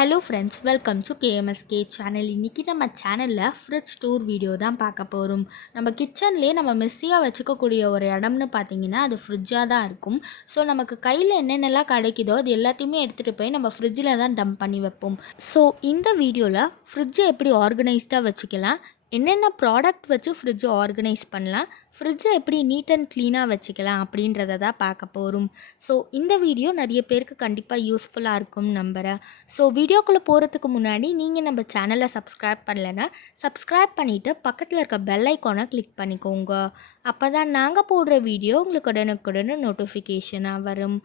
Hello friends, welcome to KMSK channel. இன்றைக்கி நம்ம சேனலில் ஃப்ரிட்ஜ் டூர் வீடியோ தான் பார்க்க போகிறோம். நம்ம கிச்சன்லேயே நம்ம மெஸ்ஸியாக வச்சுக்கக்கூடிய ஒரு இடம்னு பார்த்தீங்கன்னா அது ஃப்ரிட்ஜாக தான் இருக்கும். ஸோ நமக்கு கையில் என்னென்னலாம் கிடைக்குதோ அது எல்லாத்தையுமே எடுத்துகிட்டு போய் நம்ம ஃப்ரிட்ஜில் தான் டம்ப் பண்ணி வைப்போம். ஸோ இந்த வீடியோவில் ஃப்ரிட்ஜை எப்படி ஆர்கனைஸ்டாக வச்சுக்கலாம், என்னென்ன ப்ராடக்ட் வச்சு ஃப்ரிட்ஜை ஆர்கனைஸ் பண்ணலாம், ஃப்ரிட்ஜை எப்படி நீட் அண்ட் க்ளீனாக வச்சுக்கலாம் அப்படின்றத தான் பார்க்க போகிறோம். ஸோ இந்த வீடியோ நிறைய பேருக்கு கண்டிப்பாக யூஸ்ஃபுல்லாக இருக்கும்னு நம்புகிறேன். ஸோ வீடியோக்குள்ளே போகிறதுக்கு முன்னாடி நீங்கள் நம்ம சேனலை சப்ஸ்கிரைப் பண்ணலைன்னா சப்ஸ்கிரைப் பண்ணிவிட்டு பக்கத்தில் இருக்க பெல் ஐக்கானை கிளிக் பண்ணிக்கோங்க. அப்போ தான் நாங்கள் போடுற வீடியோ உங்களுக்கு உடனுக்குடனே நோட்டிஃபிகேஷனாக வரும்.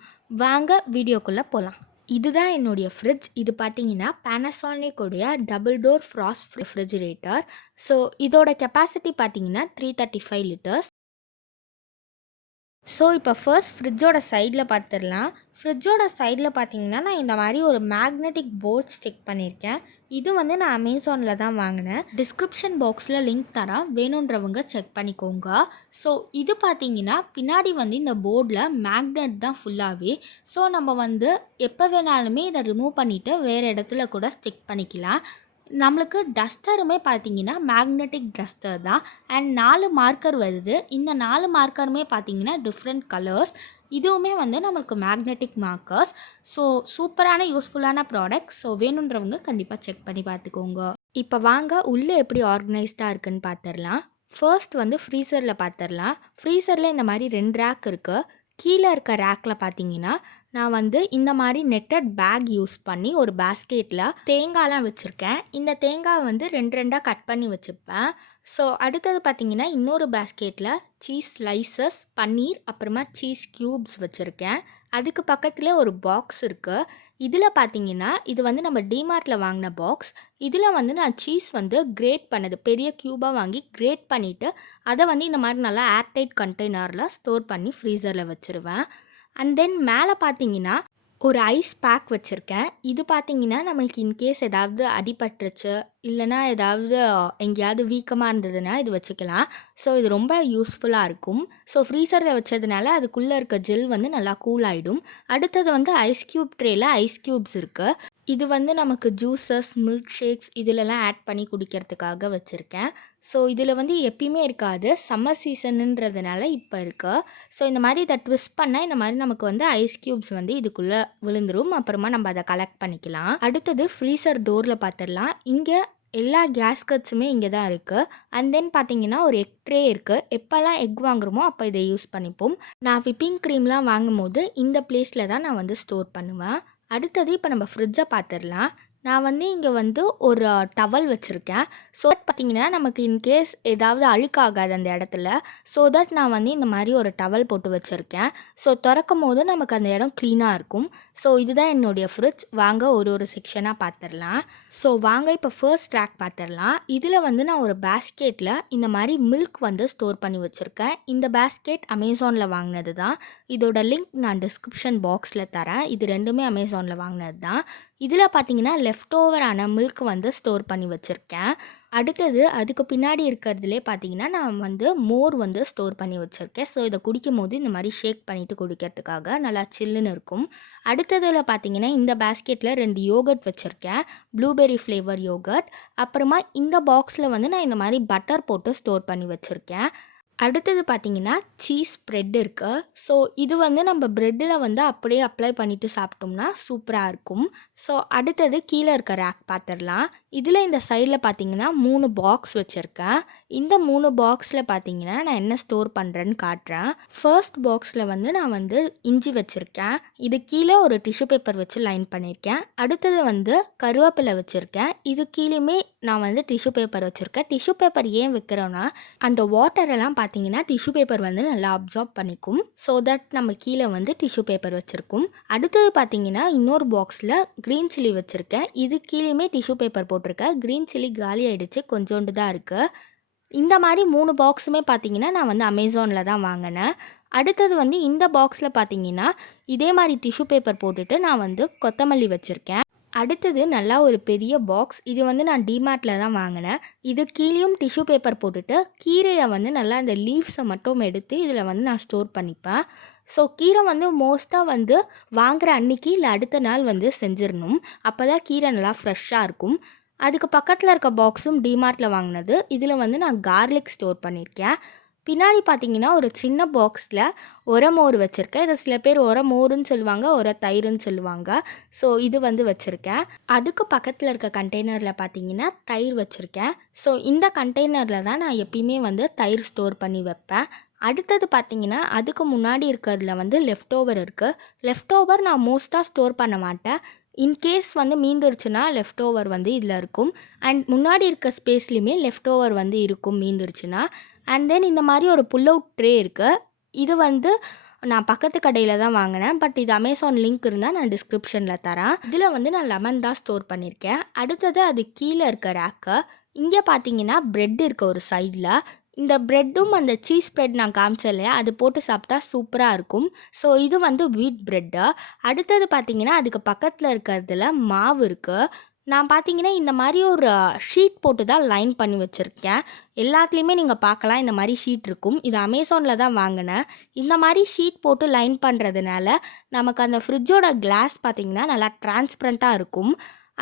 வாங்க வீடியோக்குள்ளே போகலாம். இதுதான் என்னுடைய ஃப்ரிட்ஜ். இது பார்த்தீங்கன்னா பேனாசோனிக் உடைய double door frost refrigerator. So இதோட கெப்பாசிட்டி பார்த்தீங்கன்னா 335 லிட்டர்ஸ். ஸோ இப்போ ஃபர்ஸ்ட் ஃப்ரிட்ஜோட சைடில் பார்த்துடலாம். ஃப்ரிட்ஜோட சைடில் பார்த்தீங்கன்னா நான் இந்த மாதிரி ஒரு மேக்னெட்டிக் போர்ட் ஸ்டிக் பண்ணியிருக்கேன். இது வந்து நான் அமேசானில் தான் வாங்கினேன். டிஸ்கிரிப்ஷன் பாக்ஸில் லிங்க் தரேன், வேணுன்றவங்க செக் பண்ணிக்கோங்க. ஸோ இது பார்த்தீங்கன்னா பின்னாடி வந்து இந்த போர்டில் மேக்னெட் தான் ஃபுல்லாகவே. ஸோ நம்ம வந்து எப்போ வேணாலுமே இதை ரிமூவ் பண்ணிவிட்டு வேறு இடத்துல கூட ஸ்டிக் பண்ணிக்கலாம். நம்மளுக்கு டஸ்டருமே பார்த்தீங்கன்னா மேக்னெட்டிக் டஸ்டர் தான். அண்ட் 4 மார்க்கர் வருது. இந்த 4 மார்க்கருமே பார்த்தீங்கன்னா டிஃப்ரெண்ட் கலர்ஸ். இதுவுமே வந்து நம்மளுக்கு மேக்னெட்டிக் மார்க்கர்ஸ். ஸோ சூப்பரான யூஸ்ஃபுல்லான ப்ராடக்ட். ஸோ வேணுன்றவங்க கண்டிப்பாக செக் பண்ணி பார்த்துக்கோங்க. இப்போ வாங்க உள்ளே எப்படி ஆர்கனைஸ்டாக இருக்குன்னு பார்த்துடலாம். ஃபர்ஸ்ட் வந்து ஃப்ரீசரில் பார்த்துடலாம். ஃப்ரீசரில் இந்த மாதிரி 2 ரேக் இருக்குது. கீழே இருக்க ரேக்கில் பார்த்தீங்கன்னா நான் வந்து இந்த மாதிரி நெட்டட் பேக் யூஸ் பண்ணி ஒரு பேஸ்கெட்டில் தேங்காய்லாம் வச்சுருக்கேன். இந்த தேங்காய் வந்து 2 கட் பண்ணி வச்சுப்பேன். ஸோ அடுத்தது பார்த்திங்கன்னா இன்னொரு பேஸ்கெட்டில் சீஸ் ஸ்லைசஸ், பன்னீர், அப்புறமா சீஸ் க்யூப்ஸ் வச்சுருக்கேன். அதுக்கு பக்கத்தில் ஒரு பாக்ஸ் இருக்குது. இதில் பார்த்தீங்கன்னா இது வந்து நம்ம டிமார்ட்டில் வாங்கின பாக்ஸ். இதில் வந்து நான் சீஸ் வந்து கிரேட் பண்ணது பெரிய க்யூபாக வாங்கி கிரேட் பண்ணிவிட்டு அதை வந்து இந்த மாதிரி நல்லா ஏர்டைட் கண்டெய்னரில் ஸ்டோர் பண்ணி ஃப்ரீசரில் வச்சுருவேன். அண்ட் தென் மேலே பார்த்தீங்கன்னா ஒரு ஐஸ் பேக் வச்சுருக்கேன். இது பார்த்தீங்கன்னா நமக்கு இன்கேஸ் ஏதாவது அடிபட்டுருச்சு இல்லைனா ஏதாவது எங்கேயாவது வீக்கமாக இருந்ததுன்னா இது வச்சுக்கலாம். ஸோ இது ரொம்ப யூஸ்ஃபுல்லாக இருக்கும். ஸோ ஃப்ரீசரில் வச்சதுனால அதுக்குள்ளே இருக்க ஜெல் வந்து நல்லா கூல் ஆகிடும். அடுத்தது வந்து ஐஸ் க்யூப் ட்ரேயில் ஐஸ் க்யூப்ஸ் இருக்குது. இது வந்து நமக்கு ஜூஸஸ், மில்க் ஷேக்ஸ் இதிலெல்லாம் ஆட் பண்ணி குடிக்கிறதுக்காக வச்சுருக்கேன். ஸோ இதில் வந்து எப்பயுமே இருக்காது, சம்மர் சீசனுன்றதுனால இப்போ இருக்குது. ஸோ இந்த மாதிரி இதை ட்விஸ்ட் பண்ணால் இந்த மாதிரி நமக்கு வந்து ஐஸ் க்யூப்ஸ் வந்து இதுக்குள்ளே விழுந்துரும். அப்புறமா நம்ம அதை கலெக்ட் பண்ணிக்கலாம். அடுத்தது ஃப்ரீசர் டோரில் பார்த்துடலாம். இங்கே எல்லா கேஸ்கட்ஸுமே இங்கே தான் இருக்குது. அண்ட் தென் பார்த்தீங்கன்னா ஒரு எக் ட்ரே இருக்குது. எப்போல்லாம் எக் வாங்குறோமோ அப்போ இதை யூஸ் பண்ணிப்போம். நான் விப்பிங் க்ரீம்லாம் வாங்கும் போது இந்த பிளேஸில் தான் நான் வந்து ஸ்டோர் பண்ணுவேன். அடுத்தது இப்போ நம்ம ஃப்ரிட்ஜை பார்த்துடலாம். நான் வந்து இங்கே வந்து ஒரு டவல் வச்சுருக்கேன். ஸோ தட் பார்த்திங்கன்னா நமக்கு இன்கேஸ் ஏதாவது அழுக்காகாது அந்த இடத்துல. ஸோ தட் நான் வந்து இந்த மாதிரி ஒரு டவல் போட்டு வச்சுருக்கேன். ஸோ திறக்கும் போது நமக்கு அந்த இடம் க்ளீனாக இருக்கும். ஸோ இதுதான் என்னுடைய ஃப்ரிட்ஜ். வாங்க ஒரு செக்ஷனாக பார்த்துடலாம். ஸோ வாங்க இப்போ ஃபர்ஸ்ட் ரேக் பார்த்துடலாம். இதில் வந்து நான் ஒரு பேஸ்கெட்டில் இந்த மாதிரி மில்க் வந்து ஸ்டோர் பண்ணி வச்சுருக்கேன். இந்த பேஸ்கெட் அமேசானில் வாங்கினது தான். இதோட லிங்க் நான் டிஸ்கிரிப்ஷன் பாக்ஸில் தரேன். இது ரெண்டுமே அமேசானில் வாங்கினது தான். இதில் பார்த்தீங்கன்னா லெஃப்ட் ஓவரான மில்க் வந்து ஸ்டோர் பண்ணி வச்சுருக்கேன். அடுத்தது அதுக்கு பின்னாடி இருக்கிறதுலே பார்த்தீங்கன்னா நான் வந்து மோர் வந்து ஸ்டோர் பண்ணி வச்சுருக்கேன். ஸோ இதை குடிக்கும் போது இந்த மாதிரி ஷேக் பண்ணிவிட்டு குடிக்கிறதுக்காக நல்லா சில்லுன்னு இருக்கும். அடுத்ததில் பார்த்தீங்கன்னா இந்த பேஸ்கெட்டில் 2 யோகர்ட் வச்சுருக்கேன். Blueberry flavour yoghurt. அப்புறமா இந்த பாக்ஸில் வந்து நான் இந்த மாதிரி பட்டர் போட்டு ஸ்டோர் பண்ணி வச்சுருக்கேன். அடுத்தது பார்த்திங்கன்னா சீஸ் ஸ்ப்ரெட் இருக்குது. ஸோ இது வந்து நம்ம ப்ரெட்டில் வந்து அப்படியே அப்ளை பண்ணிவிட்டு சாப்பிட்டோம்னா சூப்பராக இருக்கும். ஸோ அடுத்தது கீழே இருக்க ரேக் பார்த்துடலாம். இதில் இந்த சைடில் பார்த்திங்கன்னா 3 பாக்ஸ் வச்சுருக்கேன். இந்த 3 பாக்ஸில் பார்த்திங்கன்னா நான் என்ன ஸ்டோர் பண்ணுறேன்னு காட்டுறேன். ஃபர்ஸ்ட் பாக்ஸில் வந்து நான் வந்து இஞ்சி வச்சுருக்கேன். இது கீழே ஒரு டிஷ்யூ பேப்பர் வச்சு லைன் பண்ணியிருக்கேன். அடுத்தது வந்து கருவேப்பிலை வச்சுருக்கேன். இது கீழேயுமே நான் வந்து டிஷ்யூ பேப்பர் வச்சுருக்கேன். டிஷ்யூ பேப்பர் ஏன் வைக்கிறோன்னா அந்த வாட்டரெல்லாம் பார்த்தீங்கன்னா டிஷ்யூ பேப்பர் வந்து நல்லா அப்சார்ப் பண்ணிக்கும். ஸோ தட் நம்ம கீழே வந்து டிஷ்யூ பேப்பர் வச்சுருக்கோம். அடுத்தது பார்த்தீங்கன்னா இன்னொரு பாக்ஸில் க்ரீன் சில்லி வச்சுருக்கேன். இது கீழேயுமே டிஷ்யூ பேப்பர் போட்டிருக்கேன். க்ரீன் சில்லி காலி ஆகிடுச்சு, கொஞ்சோண்டு தான் இருக்குது. இந்த மாதிரி 3 பாக்ஸுமே பார்த்தீங்கன்னா நான் வந்து அமேசானில் தான் வாங்கினேன். அடுத்தது வந்து இந்த பாக்ஸில் பார்த்தீங்கன்னா இதே மாதிரி டிஷ்யூ பேப்பர் போட்டுட்டு நான் வந்து கொத்தமல்லி வச்சுருக்கேன். அடுத்தது நல்லா ஒரு பெரிய பாக்ஸ். இது வந்து நான் டிமார்ட்டில் தான் வாங்கினேன். இது கீழேயும் டிஷ்யூ பேப்பர் போட்டுட்டு கீரையை வந்து நல்லா அந்த லீவ்ஸை மட்டும் எடுத்து இதில் வந்து நான் ஸ்டோர் பண்ணிப்பேன். ஸோ கீரை வந்து மோஸ்ட்டாக வந்து வாங்குகிற அன்றைக்கி இல்லை அடுத்த நாள் வந்து செஞ்சிடணும். அப்போ தான் கீரை நல்லா ஃப்ரெஷ்ஷாக இருக்கும். அதுக்கு பக்கத்தில் இருக்க பாக்ஸும் டிமார்ட்டில் வாங்கினது. இதில் வந்து நான் கார்லிக் ஸ்டோர் பண்ணியிருக்கேன். பின்னாடி பார்த்தீங்கன்னா ஒரு சின்ன பாக்ஸில் உரமோர் வச்சுருக்கேன். இதை சில பேர் உரமோருன்னு சொல்லுவாங்க, உர தயிருன்னு சொல்லுவாங்க. ஸோ இது வந்து வச்சுருக்கேன். அதுக்கு பக்கத்தில் இருக்க கண்டெய்னரில் பார்த்தீங்கன்னா தயிர் வச்சுருக்கேன். ஸோ இந்த கண்டெய்னரில் தான் நான் எப்பயுமே வந்து தயிர் ஸ்டோர் பண்ணி வைப்பேன். அடுத்தது பார்த்தீங்கன்னா அதுக்கு முன்னாடி இருக்கிறதுல வந்து லெஃப்ட் ஓவர் இருக்குது. லெஃப்ட் ஓவர் நான் மோஸ்ட்டாக ஸ்டோர் பண்ண மாட்டேன். இன்கேஸ் வந்து மீந்துருச்சுன்னா லெஃப்ட் ஓவர் வந்து இதில் இருக்கும். அண்ட் முன்னாடி இருக்க ஸ்பேஸ்லேயுமே லெஃப்ட் ஓவர் வந்து இருக்கும் மீந்துருச்சுன்னா. அண்ட் தென் இந்த மாதிரி ஒரு புல் அவுட் ட்ரே இருக்குது. இது வந்து நான் பக்கத்து கடையில் தான் வாங்கினேன். பட் இது அமேசான் லிங்க் இருந்தால் நான் டிஸ்கிரிப்ஷனில் தரேன். இதில் வந்து நான் லெமன் தான் ஸ்டோர் பண்ணியிருக்கேன். அடுத்தது அது கீழே இருக்க ரேக்கு. இங்கே பார்த்தீங்கன்னா ப்ரெட் இருக்குது ஒரு சைடில். இந்த ப்ரெட்டும் அந்த சீஸ் ப்ரெட் நான் காமிச்சேன் இல்லையா, அது போட்டு சாப்பிட்டா சூப்பராக இருக்கும். ஸோ இது வந்து வீட் ப்ரெட்டு. அடுத்தது பார்த்தீங்கன்னா அதுக்கு பக்கத்தில் இருக்கிறதுல மாவு இருக்குது. நான் பார்த்தீங்கன்னா இந்த மாதிரி ஒரு ஷீட் போட்டு தான் லைன் பண்ணி வச்சுருக்கேன். எல்லாத்துலேயுமே நீங்கள் பார்க்கலாம் இந்த மாதிரி ஷீட் இருக்கும். இது அமேசானில் தான் வாங்கினேன். இந்த மாதிரி ஷீட் போட்டு லைன் பண்ணுறதுனால நமக்கு அந்த ஃப்ரிட்ஜோட கிளாஸ் பார்த்திங்கன்னா நல்லா டிரான்ஸ்பரண்ட்டாக இருக்கும்.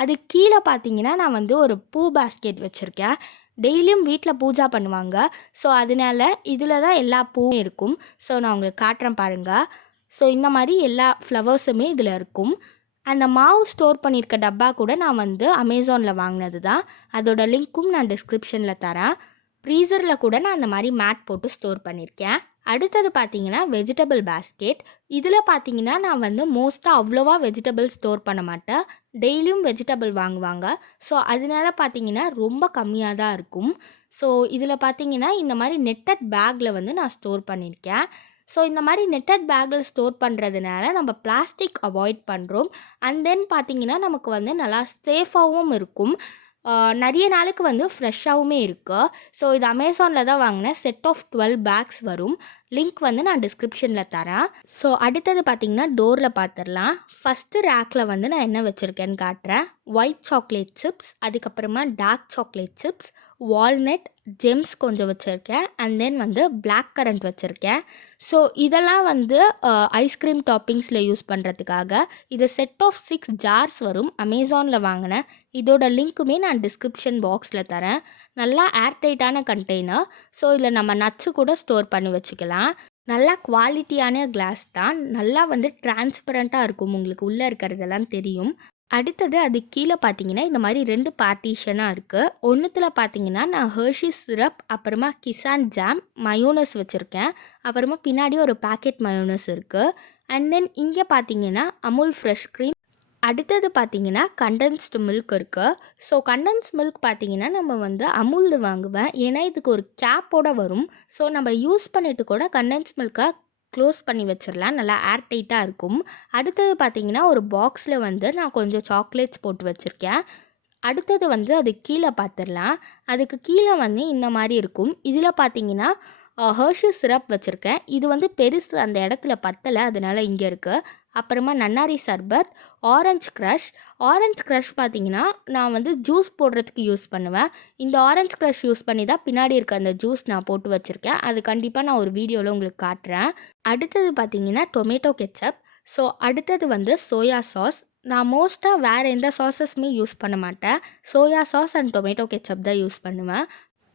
அது கீழே பார்த்தீங்கன்னா நான் வந்து ஒரு பூ பாஸ்கெட் வச்சுருக்கேன். டெய்லியும் வீட்டில் பூஜா பண்ணுவாங்க. ஸோ அதனால இதில் தான் எல்லா பூவும் இருக்கும். ஸோ நான் உங்களுக்கு காட்டுறேன் பாருங்கள். ஸோ இந்த மாதிரி எல்லா ஃப்ளவர்ஸுமே இதில் இருக்கும். அந்த மாவு ஸ்டோர் பண்ணியிருக்க டப்பா கூட நான் வந்து அமேசானில் வாங்கினது தான். அதோட லிங்க்கும் நான் டிஸ்கிரிப்ஷனில் தரேன். ஃப்ரீசரில் கூட நான் அந்த மாதிரி மேட் போட்டு ஸ்டோர் பண்ணியிருக்கேன். அடுத்தது பார்த்தீங்கன்னா வெஜிடபிள் பேஸ்கெட். இதில் பார்த்தீங்கன்னா நான் வந்து மோஸ்ட்டாக அவ்வளோவா வெஜிடபிள் ஸ்டோர் பண்ண மாட்டேன். டெய்லியும் வெஜிடபிள் வாங்குவாங்க. ஸோ அதனால பார்த்தீங்கன்னா ரொம்ப கம்மியாக தான் இருக்கும். ஸோ இதில் பார்த்தீங்கன்னா இந்த மாதிரி நெட்டட் பேக்கில் வந்து நான் ஸ்டோர் பண்ணியிருக்கேன். ஸோ இந்த மாதிரி நெட்டட் பேக்கில் ஸ்டோர் பண்ணுறதுனால நம்ம பிளாஸ்டிக் அவாய்ட் பண்ணுறோம். அண்ட் தென் பார்த்திங்கன்னா நமக்கு வந்து நல்லா சேஃபாகவும் இருக்கும். நிறைய நாளுக்கு வந்து ஃப்ரெஷ்ஷாகவுமே இருக்குது. ஸோ இது அமேசானில் தான் வாங்கினேன். செட் ஆஃப் 12 பேக்ஸ் வரும். லிங்க் வந்து நான் டிஸ்கிரிப்ஷனில் தரேன். ஸோ அடுத்தது பார்த்திங்கன்னா டோரில் பார்த்துடலாம். ஃபஸ்ட்டு ரேக்கில் வந்து நான் என்ன வச்சுருக்கேன்னு காட்டுறேன். ஒயிட் சாக்லேட் சிப்ஸ், அதுக்கப்புறமா dark chocolate chips, walnut, Gems கொஞ்சம் வச்சுருக்கேன். அண்ட் தென் வந்து பிளாக் கரண்ட் வச்சுருக்கேன். ஸோ இதெல்லாம் வந்து ஐஸ்கிரீம் டாப்பிங்ஸில் யூஸ் பண்ணுறதுக்காக. இது செட் ஆஃப் 6 ஜார்ஸ் வரும். அமேசானில் வாங்கினேன். இதோட லிங்க்குமே நான் டிஸ்கிரிப்ஷன் பாக்ஸில் தரேன். நல்லா ஏர்டைட்டான கண்டெய்னர். ஸோ இதில் நம்ம நட்ஸு கூட ஸ்டோர் பண்ணி வச்சுக்கலாம். நல்லா குவாலிட்டியான கிளாஸ் தான். நல்லா வந்து டிரான்ஸ்பரண்ட்டாக இருக்கும். உங்களுக்கு உள்ளே இருக்கிறதெல்லாம் தெரியும். அடுத்தது அது கீழே பார்த்தீங்கன்னா இந்த மாதிரி 2 பார்ட்டிஷனாக இருக்குது. ஒன்றுத்தில் பார்த்தீங்கன்னா நான் ஹெர்ஷீஸ் சிரப், அப்புறமா கிசான் ஜாம், மயோனஸ் வச்சுருக்கேன். அப்புறமா பின்னாடி ஒரு பேக்கெட் மயோனஸ் இருக்குது. அண்ட் தென் இங்கே பார்த்தீங்கன்னா அமுல் ஃப்ரெஷ் க்ரீம். அடுத்தது பார்த்தீங்கன்னா கண்டென்ஸ்டு மில்க் இருக்குது. ஸோ கண்டென்ஸ் மில்க் பார்த்தீங்கன்னா நம்ம வந்து அமுல்து வாங்குவேன். ஏன்னா இதுக்கு ஒரு கேப்போடு வரும். ஸோ நம்ம யூஸ் பண்ணிவிட்டு கூட கண்டென்ஸ் மில்கை க்ளோஸ் பண்ணி வச்சிடலாம். நல்லா ஏர்டைட்டாக இருக்கும். அடுத்தது பார்த்திங்கன்னா ஒரு பாக்ஸில் வந்து நான் கொஞ்சம் சாக்லேட்ஸ் போட்டு வச்சுருக்கேன். அடுத்தது வந்து அது கீழே பார்த்துடலாம். அதுக்கு கீழே வந்து இந்த மாதிரி இருக்கும். இதில் பார்த்தீங்கன்னா ஹெர்ஷீஸ் சிரப் வச்சுருக்கேன். இது வந்து பெருசு அந்த இடத்துல பத்தலை, அதனால் இங்கே இருக்குது. அப்புறமா நன்னாரி சர்பத், ஆரஞ்ச் க்ரஷ் பார்த்தீங்கன்னா நான் வந்து ஜூஸ் போடுறதுக்கு யூஸ் பண்ணுவேன். இந்த ஆரஞ்ச் க்ரஷ் யூஸ் பண்ணி தான் பின்னாடி இருக்க அந்த ஜூஸ் நான் போட்டு வச்சுருக்கேன். அது கண்டிப்பாக நான் ஒரு வீடியோவில் உங்களுக்கு காட்டுறேன். அடுத்தது பார்த்தீங்கன்னா டொமேட்டோ கெச்சப். ஸோ அடுத்தது வந்து சோயா சாஸ். நான் மோஸ்ட்டாக வேறு எந்த சாஸஸுமே யூஸ் பண்ண மாட்டேன். Soya sauce and tomato ketchup தான் யூஸ் பண்ணுவேன்.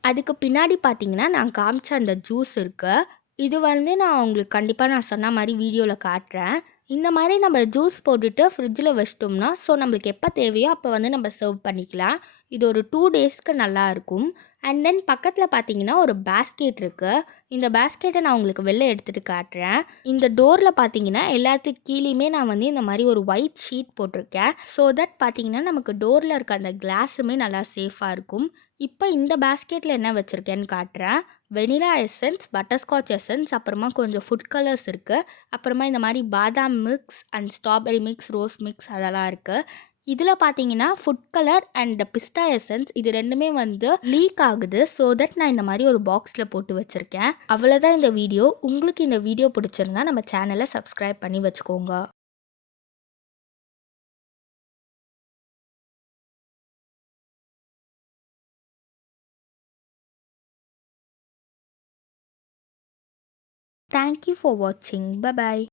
அதுக்கு பின்னாடி பார்த்தீங்கன்னா நான் காமிச்ச அந்த ஜூஸ் இருக்குது. இது வந்து நான் உங்களுக்கு கண்டிப்பாக நான் சொன்ன மாதிரி வீடியோவில் காட்டுறேன். இந்த மாதிரி நம்ம ஜூஸ் போட்டுட்டு ஃப்ரிட்ஜில் வச்சிட்டோம்னா ஸோ நம்மளுக்கு எப்போ தேவையோ அப்போ வந்து நம்ம சர்வ் பண்ணிக்கலாம். இது ஒரு 2 டேஸ்க்கு நல்லாயிருக்கும். அண்ட் தென் பக்கத்தில் பார்த்தீங்கன்னா ஒரு பேஸ்கெட் இருக்குது. இந்த பேஸ்கெட்டை நான் உங்களுக்கு வெளில எடுத்துகிட்டு காட்டுறேன். இந்த டோரில் பார்த்தீங்கன்னா எல்லாத்துக்கு கீழேயுமே நான் வந்து இந்த மாதிரி ஒரு ஒயிட் ஷீட் போட்டிருக்கேன். ஸோ தட் பார்த்தீங்கன்னா நமக்கு டோரில் இருக்க அந்த கிளாஸுமே நல்லா சேஃபாக இருக்கும். இப்போ இந்த பேஸ்கெட்டில் என்ன வச்சுருக்கேன்னு காட்டுறேன். வெனிலா எசன்ஸ், பட்டர்ஸ்காட்ச் எசன்ஸ், அப்புறமா கொஞ்சம் ஃபுட் கலர்ஸ் இருக்குது. அப்புறமா இந்த மாதிரி பாதாம் mix and strawberry mix, rose mix அதெல்லாம் இருக்குது. இதில் பார்த்தீங்கன்னா ஃபுட் கலர் அண்ட் பிஸ்தா எசன்ஸ் இது ரெண்டுமே வந்து லீக் ஆகுது. ஸோ தட் நான் இந்த மாதிரி ஒரு பாக்ஸில் போட்டு வச்சுருக்கேன். அவ்வளோதான் இந்த வீடியோ. உங்களுக்கு இந்த வீடியோ பிடிச்சிருந்தா நம்ம சேனலை சப்ஸ்கிரைப் பண்ணி வச்சுக்கோங்க. தேங்க்யூ ஃபார் வாட்சிங். பை.